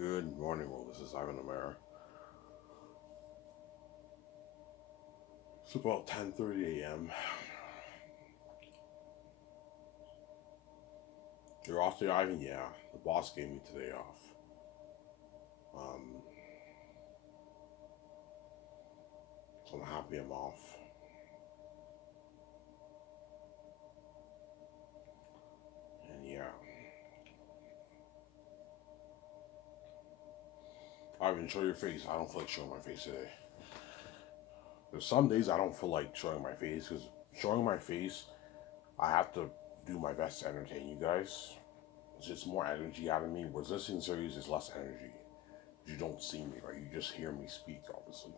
Good morning, well, this is Ivan Amara. It's about 10:30 a.m. You're off today, Ivan? Yeah, the boss gave me today off. Um, so I'm happy I'm off. And yeah, Ivan, show your face. I don't feel like showing my face today. There's some days I don't feel like showing my face because showing my face, I have to do my best to entertain you guys. It's just more energy out of me. Whereas listening to you is less energy. You don't see me, right? You just hear me speak, obviously.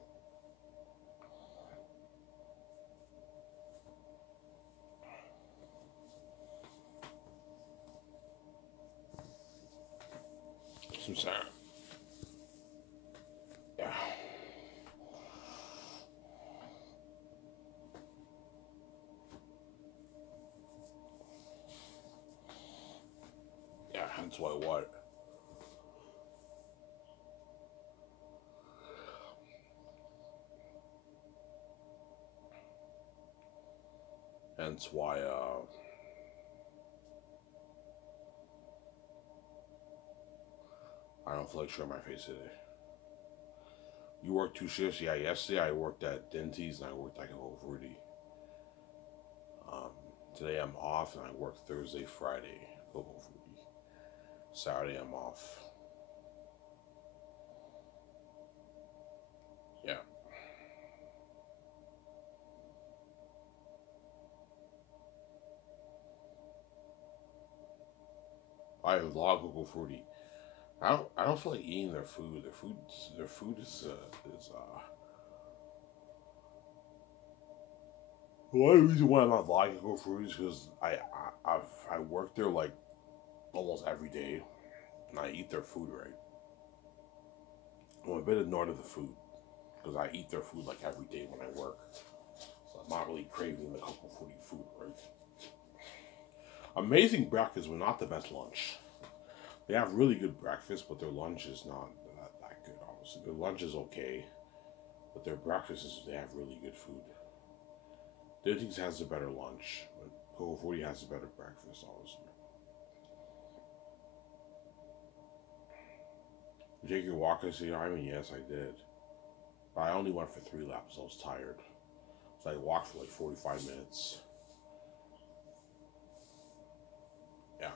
Some sound. Yeah. Yeah, hence why what? Hence why I don't feel like showing my face today. You worked 2 shifts? Yeah, yesterday I worked at Denty's and I worked like over 40. Today I'm off and I work Thursday, Friday, over 40. Saturday I'm off. Yeah. I have a lot of Google 40. I don't feel like eating their food. Their food is one reason why I'm not liking Google 40 is because I work there like almost every day and I eat their food, right. I'm a bit annoyed at the food because I eat their food like every day when I work. So I'm not really craving the Coco 40 food, right? Amazing breakfast, but not the best lunch. They have really good breakfast, but their lunch is not that good, obviously. Their lunch is okay, but their breakfast is, they have really good food. Denty's has a better lunch, but Coco 40 has a better breakfast, obviously. You take your walk, I say, I mean, yes, I did. But I only went for 3 laps, I was tired. So I walked for like 45 minutes. Yeah.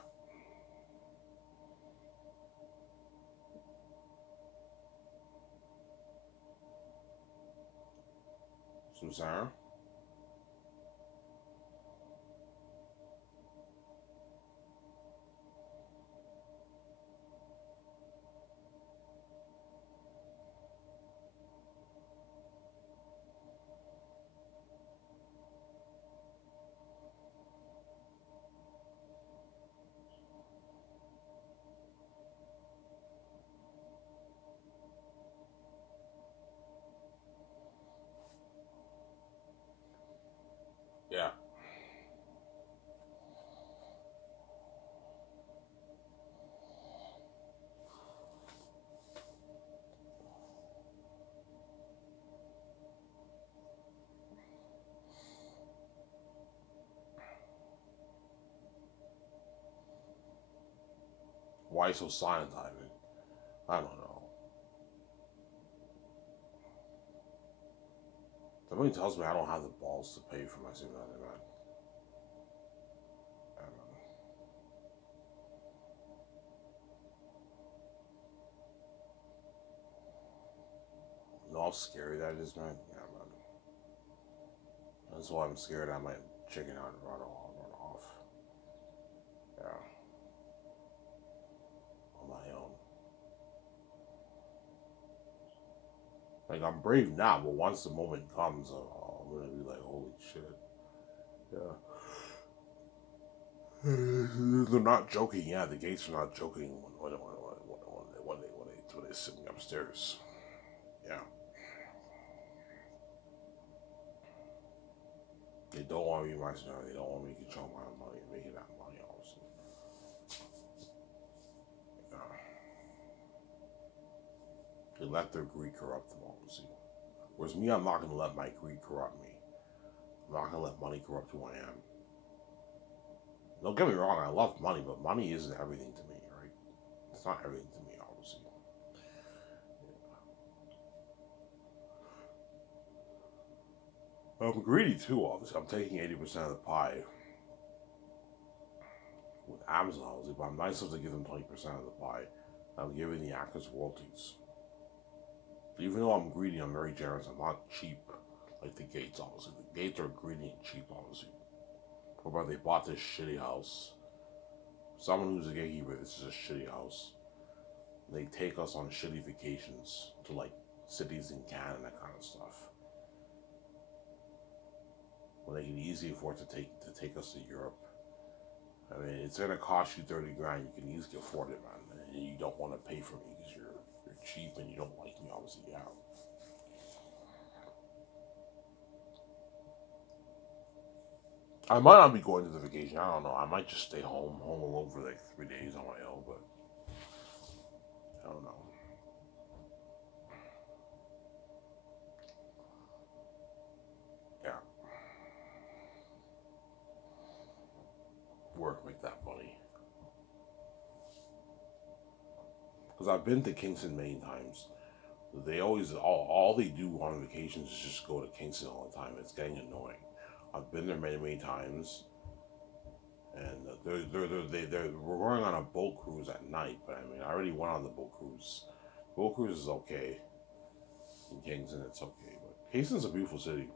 Some Sarah? Yeah. Why so silent, Ivan? I don't know. Somebody tells me I don't have the balls to pay for my 799. I don't know. You know how scary that is, man? Yeah, man. That's why I'm scared I might chicken out and run off. Yeah, on my own. Like, I'm brave now, but once the moment comes, I'm gonna be like, holy shit. Yeah. They're not joking. Yeah, the gates are not joking when they're sitting upstairs. Yeah. They don't want me in my scenario. They don't want me to control my money and making that money, obviously. Yeah. let their greed corrupt them, obviously. Whereas me, I'm not going to let my greed corrupt me. I'm not going to let money corrupt who I am. Don't get me wrong, I love money, but money isn't everything to me, right? It's not everything to me, obviously. I'm greedy too, obviously. I'm taking 80% of the pie with Amazon, obviously, but I'm nice enough to give them 20% of the pie. I'm giving the actors royalties. Even though I'm greedy, I'm very generous. I'm not cheap like the Gates, obviously. The Gates are greedy and cheap, obviously. Whereby they bought this shitty house. Someone who's a gatekeeper, this is a shitty house. They take us on shitty vacations to like cities in Canada and that kind of stuff. When they can easily afford to take us to Europe. I mean, it's gonna cost you 30 grand. You can easily afford it, man. And you don't want to pay for me because you're cheap and you don't like me. Obviously, yeah. I might not be going to the vacation. I don't know. I might just stay home alone for like 3 days on my own. But I don't know. Yeah. Work, make that money. Because I've been to Kingston many times. They always all they do on vacations is just go to Kingston all the time. It's getting annoying. I've been there many times, and we're going on a boat cruise at night. But I mean, I already went on the boat cruise. Boat cruise is okay. In Kingston, it's okay. But Kingston's a beautiful city.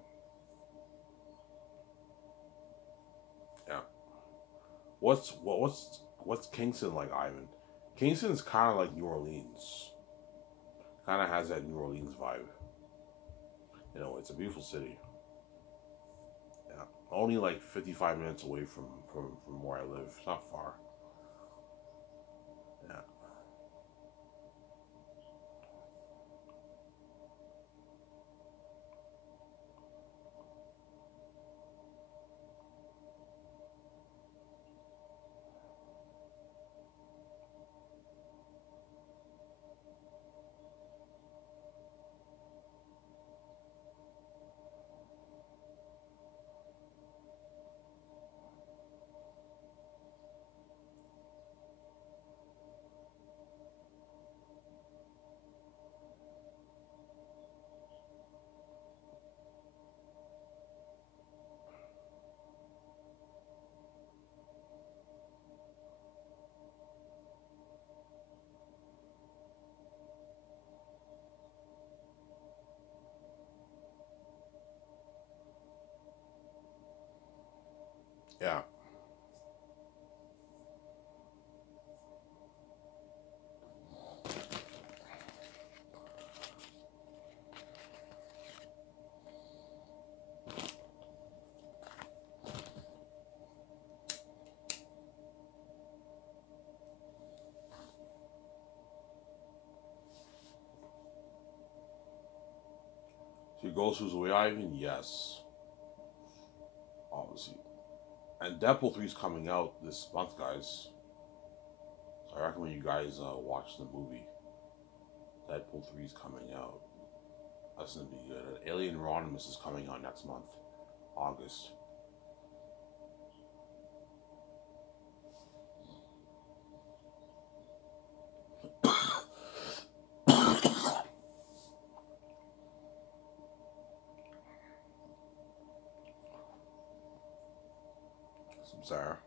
Yeah. What's Kingston like, Ivan? Kingston's kind of like New Orleans. Kind of has that New Orleans vibe. You know, it's a beautiful city. Yeah, only like 55 minutes away from where I live. It's not far. Yeah. Yeah. So you go through the way, Ivan? Yes. Obviously. And Deadpool 3 is coming out this month, guys. So I recommend you guys watch the movie. Deadpool 3 is coming out. That's gonna be good. Alien Anonymous is coming out next month, August. Some Sarah.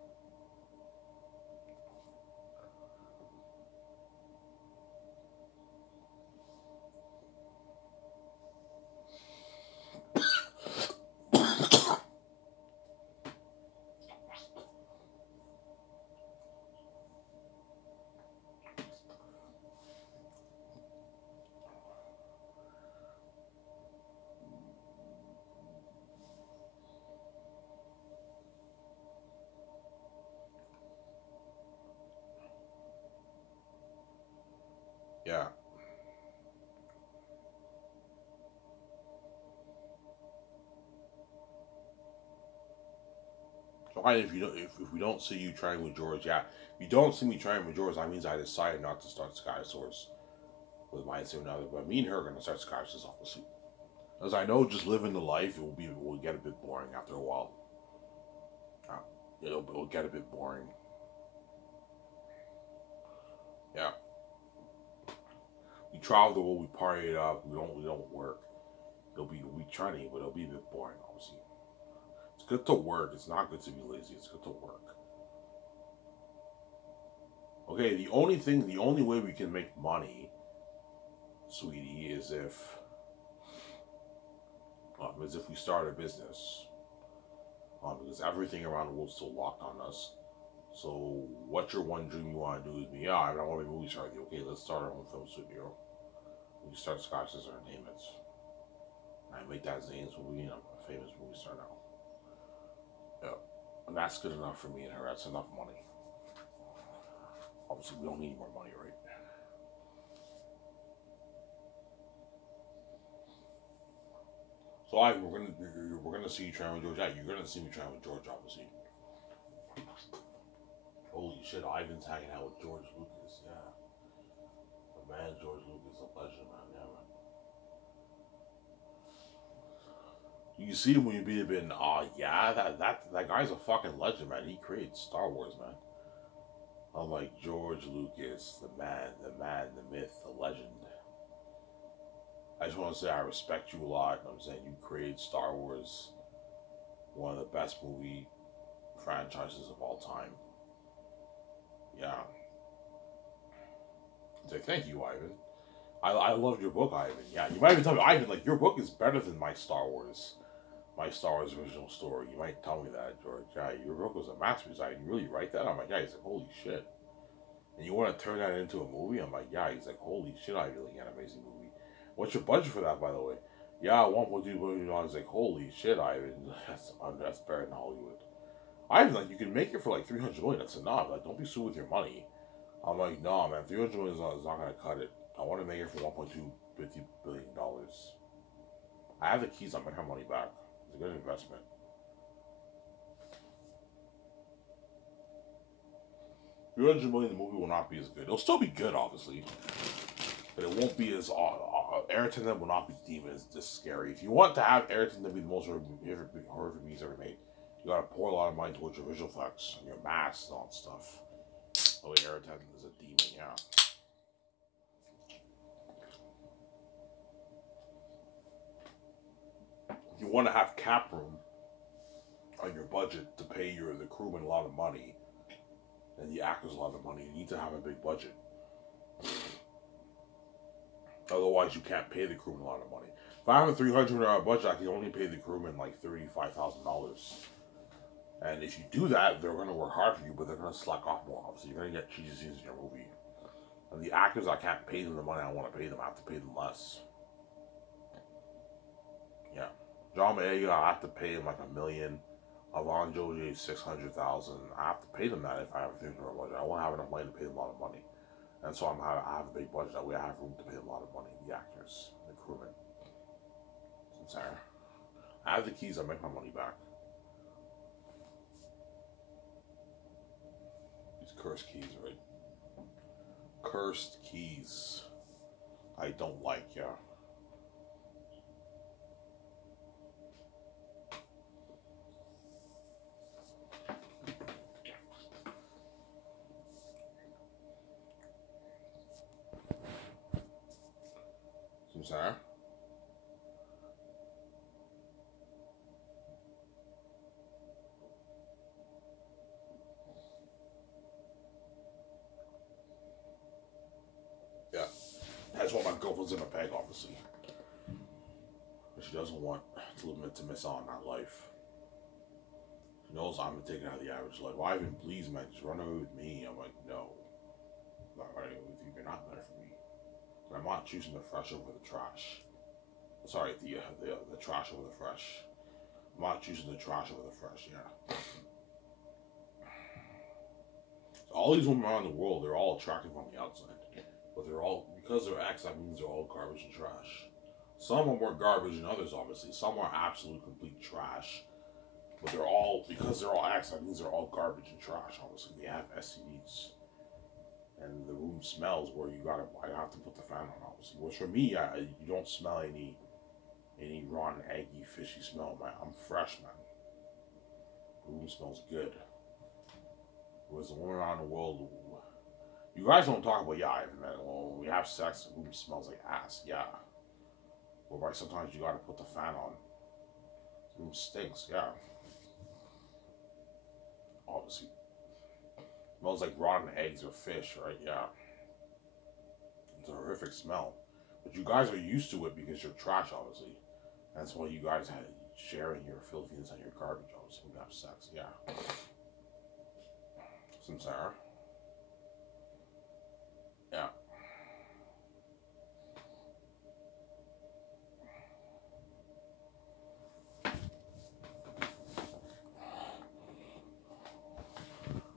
Yeah. So if if we don't see you trying with George, yeah. If you don't see me trying with George, that means I decided not to start Sky Source. with my significant other, but me and her are gonna start Skyscrapers off the seat. As I know, just living the life, will get a bit boring after a while. It'll get a bit boring. Yeah. We travel the world, we party it up, we don't work. We'll be training, but it'll be a bit boring, obviously. It's good to work, it's not good to be lazy, it's good to work. Okay, the only way we can make money, sweetie, is if we start a business. Because everything around the world is still locked on us. So, what's your one dream you want to do with me? Yeah, I want to be a movie star. Okay, let's start our own film studio. We start Skyscrapers and name it. I make that Zane's movie, and I'm a famous movie star now. Yeah, and that's good enough for me and her. That's enough money. Obviously, we don't need more money, right? So, we're gonna see you trying with George. Yeah, you're gonna see me trying with George, obviously. Holy shit, Ivan's hanging out with George Lucas, yeah. The man George Lucas, a legend, man, yeah, man. You see him when you be a bit, yeah, that guy's a fucking legend, man. He created Star Wars, man. I'm like, George Lucas, the man, the myth, the legend. I just want to say I respect you a lot. I'm saying you created Star Wars, one of the best movie franchises of all time. Yeah. So thank you, Ivan. I loved your book, Ivan. Yeah, you might even tell me, Ivan, like, your book is better than my Star Wars original story. You might tell me that, George. Yeah, your book was a masterpiece. You really write that? I'm like, yeah. He's like, holy shit. And you want to turn that into a movie? I'm like, yeah. He's like, holy shit, Ivan, like, an amazing movie. What's your budget for that, by the way? Yeah, $1.2 billion. I was like, holy shit, Ivan. That's better than Hollywood. Ivan, like, you can make it for like $300 million. That's enough. Like, don't be sued with your money. I'm like, no, man, $300 million is not going to cut it. I want to make it for $1.2 billion. I have the keys. I'm going to have money back. It's a good investment. $300 million, the movie will not be as good. It'll still be good, obviously, but it won't be as Ayrton will not be deemed as scary. If you want to have Ayrton to be the most horrific movies ever made, you gotta pour a lot of money towards your visual effects and your masks and all that stuff. Oh, Ayrton is a demon, yeah. If you want to have cap room on your budget to pay the crewmen a lot of money and the actors a lot of money, you need to have a big budget. Otherwise, you can't pay the crewmen a lot of money. If I have a $300 budget, I can only pay the crewmen like $35,000. And if you do that, they're going to work hard for you, but they're going to slack off more. Obviously, you're going to get cheesy scenes in your movie. And the actors, I can't pay them the money I want to pay them. I have to pay them less. Yeah. John Boyega, I have to pay him like $1 million. Alon Joji, $600,000. I have to pay them that if I have a $300 budget. I won't have enough money to pay them a lot of money. And so I have a big budget. That way I have room to pay them a lot of money. The actors, the crewmen. I'm sorry. I have the keys. I make my money back. These cursed keys, right? Cursed keys. I don't like, yeah. Sorry. Yeah. That's why my girlfriend's in a bag, obviously. But she doesn't want to miss out on that life. She knows I'm taking out the average life. Well, Ivan, please, man, just run away with me. I'm like, no. I'm not running away with you. You're not better for me. But I'm not choosing the fresh over the trash. Sorry, the trash over the fresh. I'm not choosing the trash over the fresh, yeah. So all these women around the world, they're all attractive on the outside. But they're all, because they're ex, that means they're all garbage and trash. Some are more garbage than others, obviously. Some are absolute complete trash. But they're all, because they're all ex, that means they're all garbage and trash, obviously. They have STDs. and the room smells where I have to put the fan on, obviously. Which for me, you don't smell any rotten, eggy, fishy smell, man. I'm fresh, man. The room smells good. It was the one around the world. You guys don't talk about, yeah, Ivan, man. Well, when we have sex, the room smells like ass, yeah. Whereby sometimes you gotta put the fan on. The room stinks, yeah. Obviously. It smells like rotten eggs or fish, right? Yeah. It's a horrific smell. But you guys are used to it because you're trash, obviously. That's why you guys had sharing your filthiness and your garbage, obviously, when you have sex, yeah. Samsara. Yeah.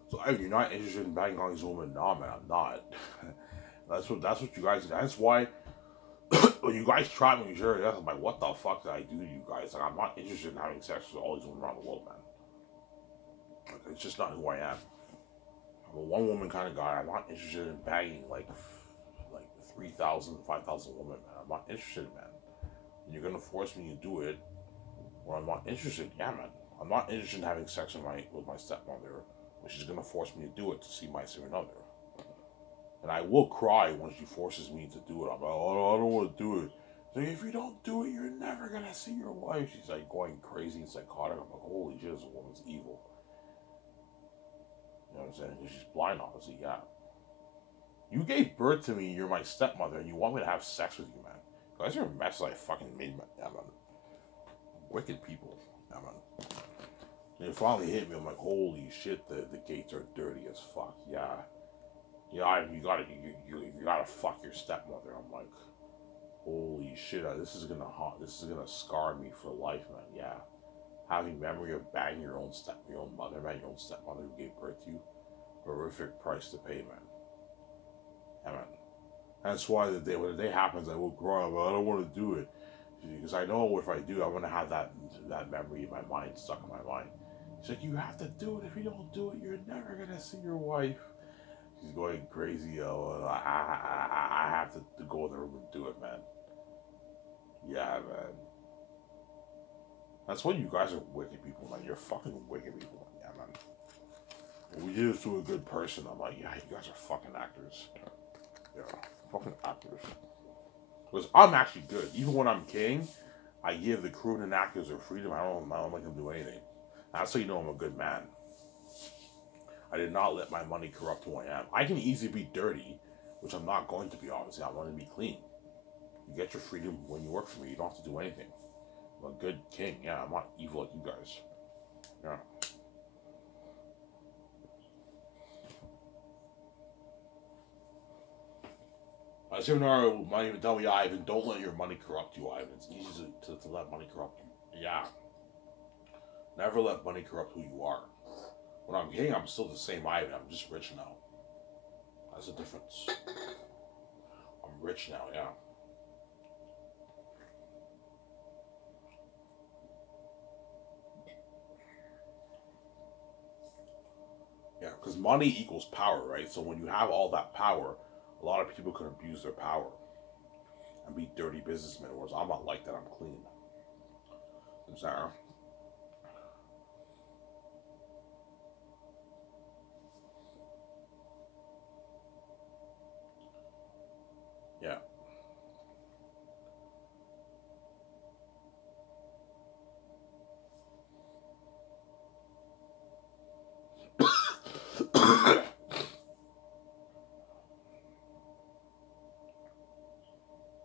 So if you're not interested in banging on these women, nah, man, I'm not. That's what you guys. That's why when you guys try me, sure, I'm like, what the fuck did I do to you guys? Like, I'm not interested in having sex with all these women around the world, man. Like, it's just not who I am. I'm a one woman kind of guy. I'm not interested in banging like 3,000, 5,000 women, man. I'm not interested, man. And you're gonna force me to do it, or I'm not interested. Yeah, man. I'm not interested in having sex with my stepmother, but she's gonna force me to do it to see my significant other. And I will cry when she forces me to do it. I'm like, oh, I don't want to do it. She's like, if you don't do it, you're never gonna see your wife. She's like going crazy and psychotic. I'm like, holy shit, this woman's evil. You know what I'm saying? Because she's blind, obviously, yeah. You gave birth to me, you're my stepmother, and you want me to have sex with you, man. You guys are a mess I fucking made, man. Yeah, man. Wicked people. Yeah, man. And it finally hit me. I'm like, holy shit, the gates are dirty as fuck. Yeah. Yeah, you gotta fuck your stepmother. I'm like, holy shit, this is gonna scar me for life, man. Yeah. Having memory of banging your own mother, man, your own stepmother who gave birth to you. Horrific price to pay, man. Yeah, man. That's why when the day happens, I will cry, but I don't want to do it. Because I know if I do, I'm going to have that memory in my mind, stuck in my mind. She's like, you have to do it. If you don't do it, you're never going to see your wife. She's going crazy. I have to go in the room and do it, man. Yeah, man. That's why you guys are wicked people, man. You're fucking wicked people. Yeah, man. We did this to a good person. I'm like, yeah, you guys are fucking actors. Yeah, fucking actors. Because I'm actually good. Even when I'm king, I give the crew and actors their freedom. I don't make them do anything. That's how you know I'm a good man. I did not let my money corrupt who I am. I can easily be dirty, which I'm not going to be, obviously. I want to be clean. You get your freedom when you work for me. You don't have to do anything. I'm a good king. Yeah, I'm not evil like you guys. Yeah. Seminaro might even tell me, Ivan, don't let your money corrupt you, Ivan. It's easy to let money corrupt you. Yeah. Never let money corrupt who you are. When I'm king, I'm still the same Ivan. I'm just rich now. That's the difference. I'm rich now, yeah. Yeah, because money equals power, right? So when you have all that power, a lot of people can abuse their power and be dirty businessmen. Whereas I'm not like that. I'm clean. I'm sorry. Yeah.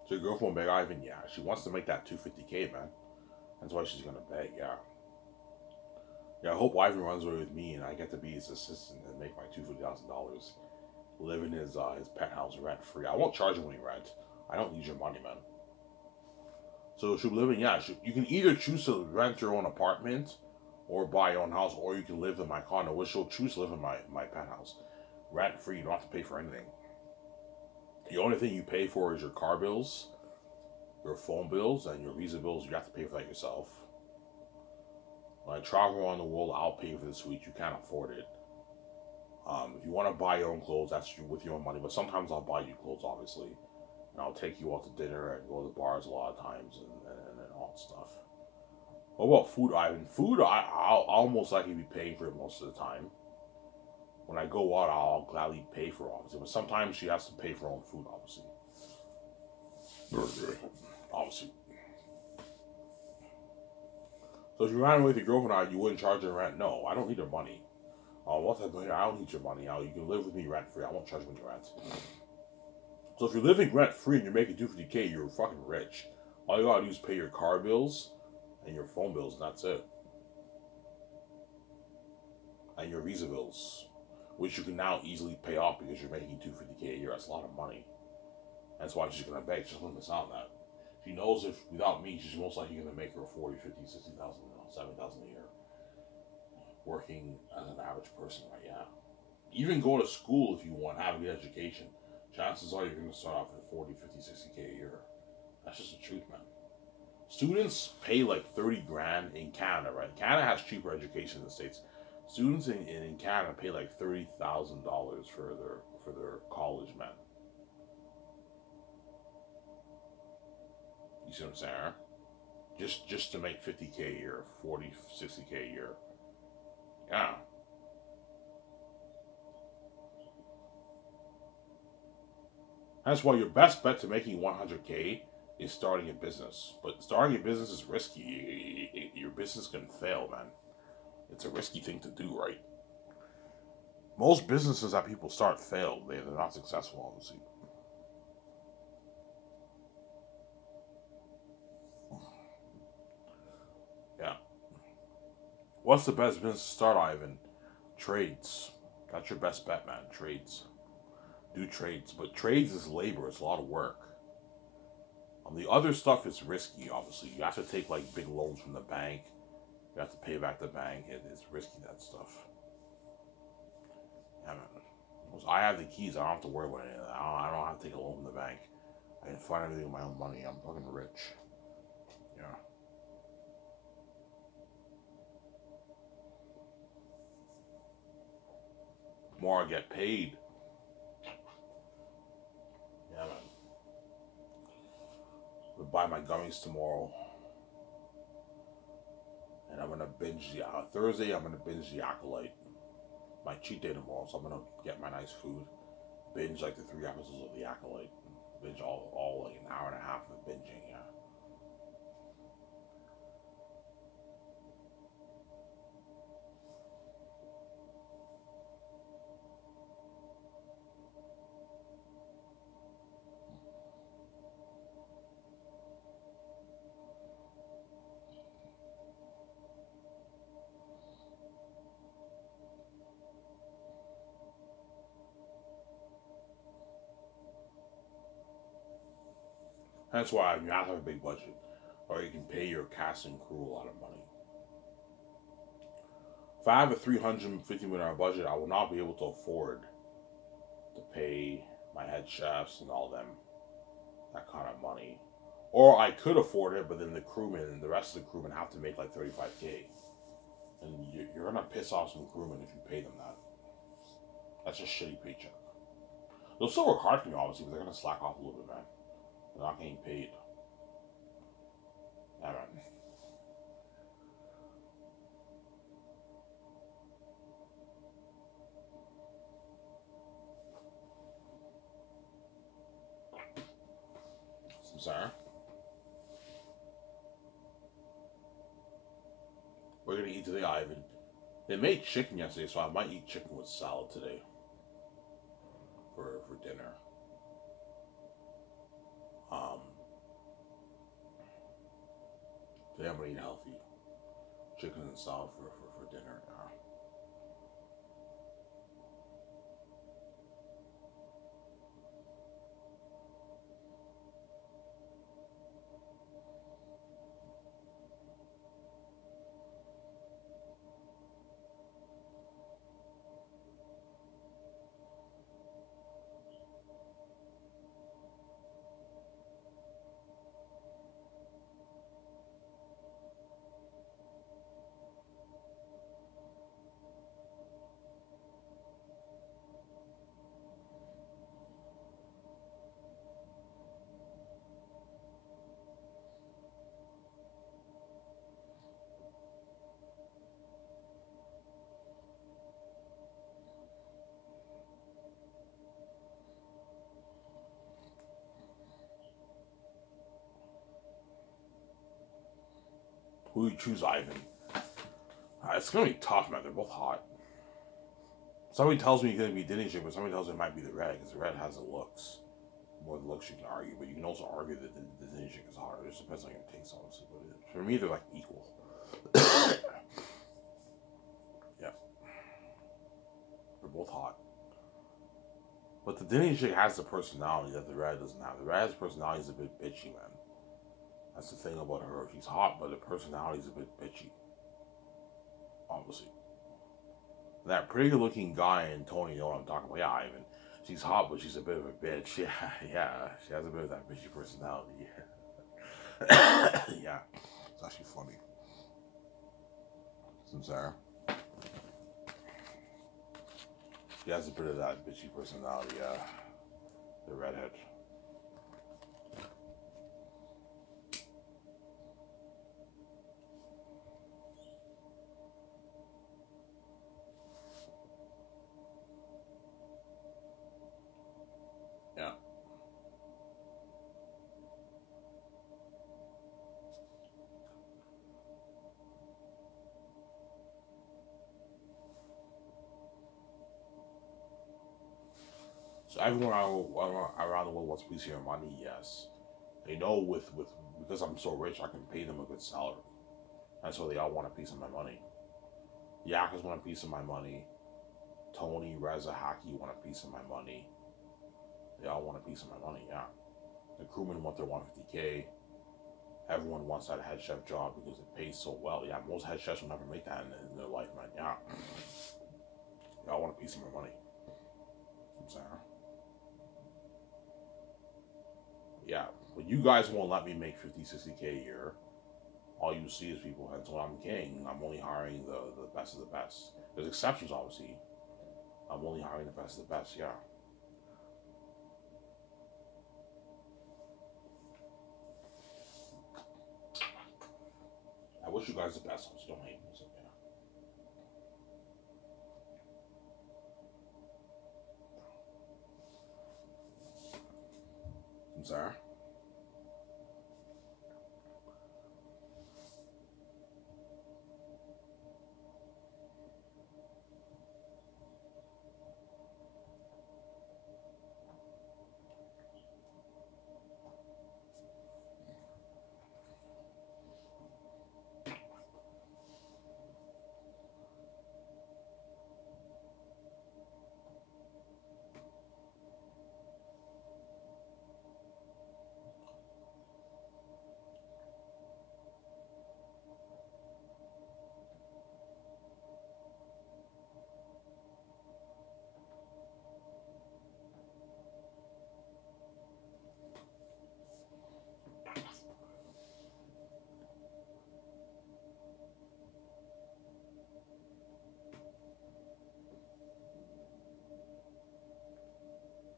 So your girlfriend beg Ivan, yeah. She wants to make that $250K, man. That's why she's gonna beg, yeah. Yeah, I hope Ivan runs away with me and I get to be his assistant and make my $250,000. Live in his penthouse rent free. I won't charge him any rent. I don't need your money, man. So she'll live in, yeah, you can either choose to rent your own apartment or buy your own house, or you can live in my condo, which she'll choose to live in my penthouse. Rent free, you don't have to pay for anything. The only thing you pay for is your car bills, your phone bills, and your visa bills. You have to pay for that yourself. When I travel around the world, I'll pay for the suite. You can't afford it. If you want to buy your own clothes, that's with your own money. But sometimes I'll buy you clothes, obviously, and I'll take you out to dinner and go to the bars a lot of times and all that stuff. What about food, Ivan? Food, I'll most likely be paying for it most of the time. When I go out, I'll gladly pay for it, obviously. But sometimes she has to pay for her own food, obviously. Obviously. So if you ran away with your girlfriend, you wouldn't charge her rent? No, I don't need her money. What's that doing here? I don't need your money. You can live with me rent free. I won't charge you rent. So if you're living rent free and you're making 250K, you're fucking rich. All you gotta do is pay your car bills and your phone bills, and that's it. And your visa bills, which you can now easily pay off because you're making 250K a year. That's a lot of money. That's why she's gonna beg. She's gonna miss out on that. She knows if without me, she's most likely gonna make her 40, 50, 60,000, 70,000 a year. Working as an average person, right? Yeah. Even go to school if you want, have a good education. Chances are you're gonna start off at 40, 50, 60K a year. That's just the truth, man. Students pay like 30 grand in Canada, right? Canada has cheaper education in the States. Students in Canada pay like $30,000 for their college, man. You see what I'm saying? Huh? Just to make 50K a year, 40, 60K a year. Yeah. That's why your best bet to making 100K is starting a business. But starting a business is risky. Your business can fail, man. It's a risky thing to do, right? Most businesses that people start fail. They're not successful, obviously. Yeah. What's the best business to start, Ivan? Trades. That's your best bet, man. Trades. Do trades. But trades is labor. It's a lot of work. The other stuff is risky, obviously. You have to take like big loans from the bank. You have to pay back the bank. It's risky, that stuff. Yeah, man. I have the keys. I don't have to worry about any of that. I don't have to take a loan from the bank. I can find everything with my own money. I'm fucking rich. Yeah. The more I get paid. Yeah, man. I'm gonna buy my gummies tomorrow. And I'm gonna binge the Thursday. I'm gonna binge the Acolyte. My cheat day tomorrow, so I'm gonna get my nice food. Binge like the 3 episodes of the Acolyte. Binge all like an hour and a half of binging. Yeah. That's why you have to have a big budget, or you can pay your cast and crew a lot of money. If I have a $350 million budget, I will not be able to afford to pay my head chefs and all them that kind of money. Or I could afford it, but then the crewmen and the rest of the crewmen have to make like 35K. And you're gonna piss off some crewmen if you pay them that. That's a shitty paycheck. They'll still work hard for me, obviously, but they're gonna slack off a little bit, man. They're not getting paid. Yeah, man. I'm sorry. We're gonna eat today, Ivan. They made chicken yesterday, so I might eat chicken with salad today for dinner. Um, Today I'm gonna eat healthy. Chicken and salad for dinner. Who you choose, Ivan? It's gonna be tough, man. They're both hot. Somebody tells me it's gonna be Dinninger, but somebody tells me it might be the red because the red has the looks. More the looks you can argue, but you can also argue that the Dinninger is hotter. It just depends on your taste, obviously. But for me, they're like equal. Yeah, they're both hot. But the Dinninger has the personality that the red doesn't have. The red's personality is a bit bitchy, man. That's the thing about her. She's hot, but her personality is a bit bitchy. Obviously. That pretty good looking guy and Tony, you know what I'm talking about? Yeah, Ivan. She's hot, but she's a bit of a bitch. Yeah, yeah. She has a bit of that bitchy personality. Yeah. It's actually funny. Sincere. She has a bit of that bitchy personality, yeah. The redhead. Yeah. So everyone around the world wants a piece of your money, yes. They know because I'm so rich, I can pay them a good salary. That's why they all want a piece of my money. Yakas want a piece of my money. Tony, Reza, Haki want a piece of my money. They all want a piece of my money, yeah. The crewmen want their 150K. Everyone wants that head chef job because it pays so well. Yeah, most head chefs will never make that in their life, man. Yeah. They all want a piece of my money. I'm saying. Yeah, but you guys won't let me make 50, 60K a year. All you see is people, and so I'm king. I'm only hiring the best of the best. There's exceptions, obviously. I'm only hiring the best of the best, yeah. I wish you guys the best, so don't hate me. So, yeah. I'm sorry.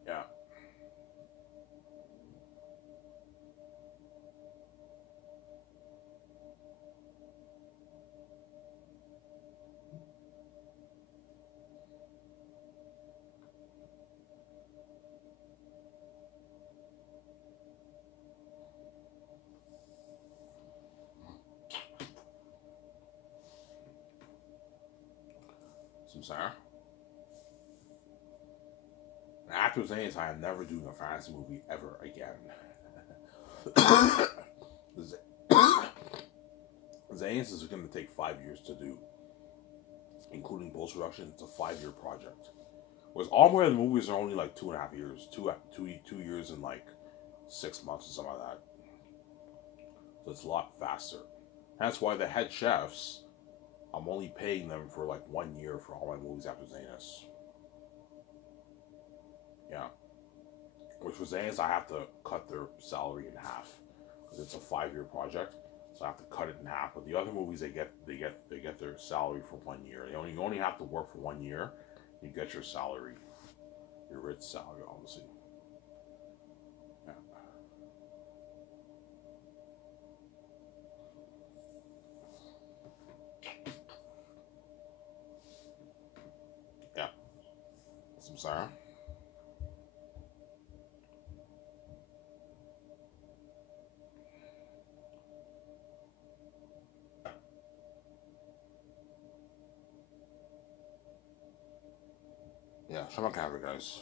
Yeah. So, I'm sorry. After Zane's, I am never doing a fantasy movie ever again. Zane's is going to take 5 years to do, including post production. It's a 5-year project. Whereas all my other movies are only like 2.5 years, 2 years and like 6 months or something like that. So it's a lot faster. That's why the head chefs, I'm only paying them for like 1 year for all my movies after Zanus. Yeah. Which for Zanus, I have to cut their salary in half because it's a 5-year project. So I have to cut it in half. But the other movies, they get their salary for 1 year. You only have to work for 1 year. You get your salary, your rich salary, obviously. Yeah. Yeah. Samsara. yeah, show my camera, guys.